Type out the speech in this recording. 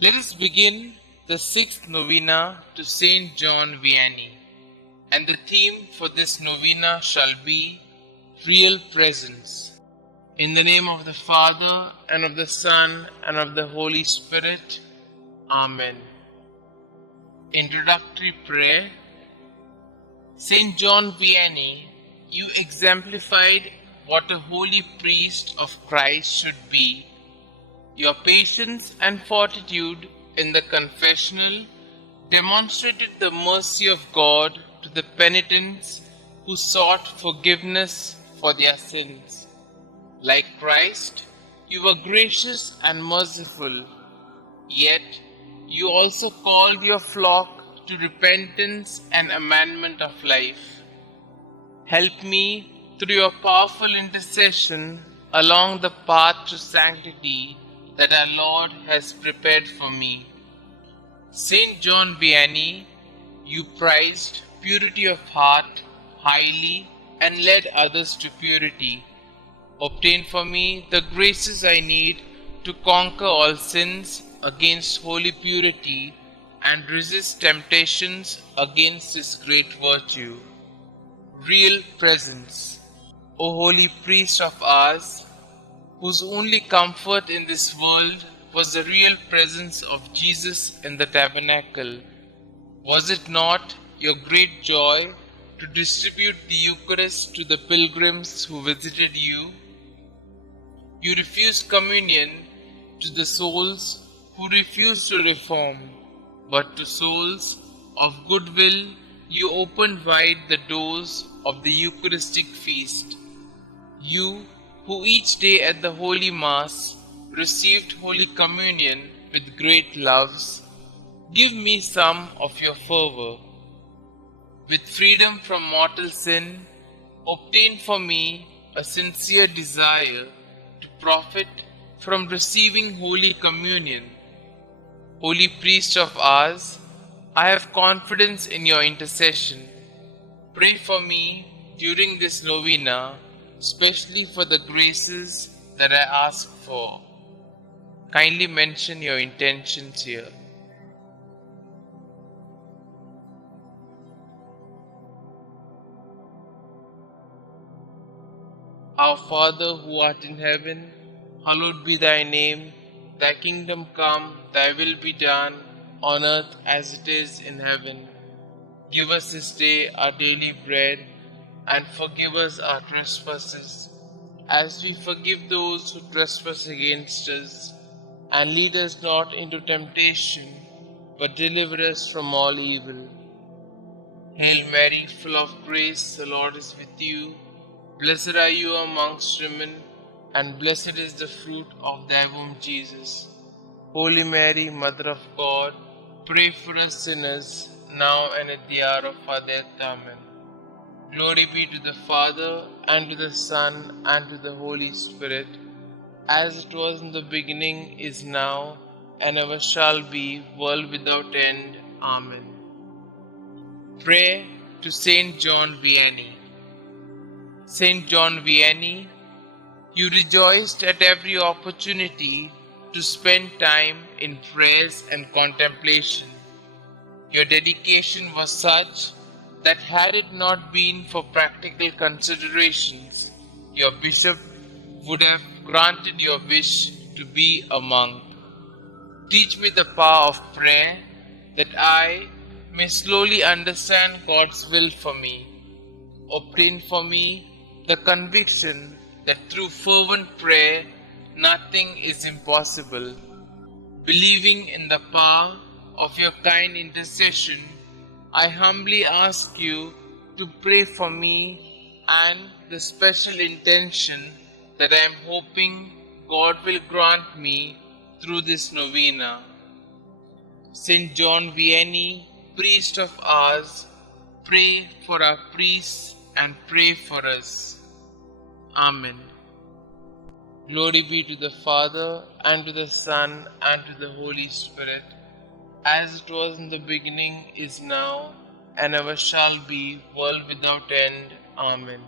Let us begin the sixth novena to Saint John Vianney, and the theme for this novena shall be Real Presence. In the name of the Father, and of the Son, and of the Holy Spirit. Amen. Introductory Prayer. Saint John Vianney, you exemplified what a holy priest of Christ should be. Your patience and fortitude in the confessional demonstrated the mercy of God to the penitents who sought forgiveness for their sins. Like Christ, you were gracious and merciful, yet you also called your flock to repentance and amendment of life. Help me, through your powerful intercession, along the path to sanctity that our Lord has prepared for me. Saint John Vianney, you prized purity of heart highly and led others to purity. Obtain for me the graces I need to conquer all sins against holy purity and resist temptations against this great virtue. Real presence. O holy priest of ours, whose only comfort in this world was the real presence of Jesus in the tabernacle, was it not your great joy to distribute the Eucharist to the pilgrims who visited you? You refused communion to the souls who refused to reform, but to souls of goodwill you opened wide the doors of the Eucharistic feast. You, who each day at the Holy Mass received Holy Communion with great loves, give me some of your fervor. With freedom from mortal sin, obtain for me a sincere desire to profit from receiving Holy Communion. Holy priest of ours, I have confidence in your intercession. Pray for me during this novena, especially for the graces that I ask for. Kindly mention your intentions here. Our Father who art in heaven, hallowed be thy name. Thy kingdom come, thy will be done, on earth as it is in heaven. Give us this day our daily bread, and forgive us our trespasses, as we forgive those who trespass against us. And lead us not into temptation, but deliver us from all evil. Hail Mary, full of grace, the Lord is with you. Blessed are you amongst women, and blessed is the fruit of thy womb, Jesus. Holy Mary, Mother of God, pray for us sinners, now and at the hour of our death. Amen. Glory be to the Father, and to the Son, and to the Holy Spirit, as it was in the beginning, is now, and ever shall be, world without end. Amen. Prayer to Saint John Vianney. Saint John Vianney, you rejoiced at every opportunity to spend time in prayers and contemplation. Your dedication was such that had it not been for practical considerations, your bishop would have granted your wish to be a monk. Teach me the power of prayer, that I may slowly understand God's will for me. Obtain for me the conviction that through fervent prayer nothing is impossible. Believing in the power of your kind intercession, I humbly ask you to pray for me and the special intention that I am hoping God will grant me through this novena. Saint John Vianney, priest of ours, pray for our priests and pray for us. Amen. Glory be to the Father, and to the Son, and to the Holy Spirit, as it was in the beginning, is now, and ever shall be, world without end. Amen.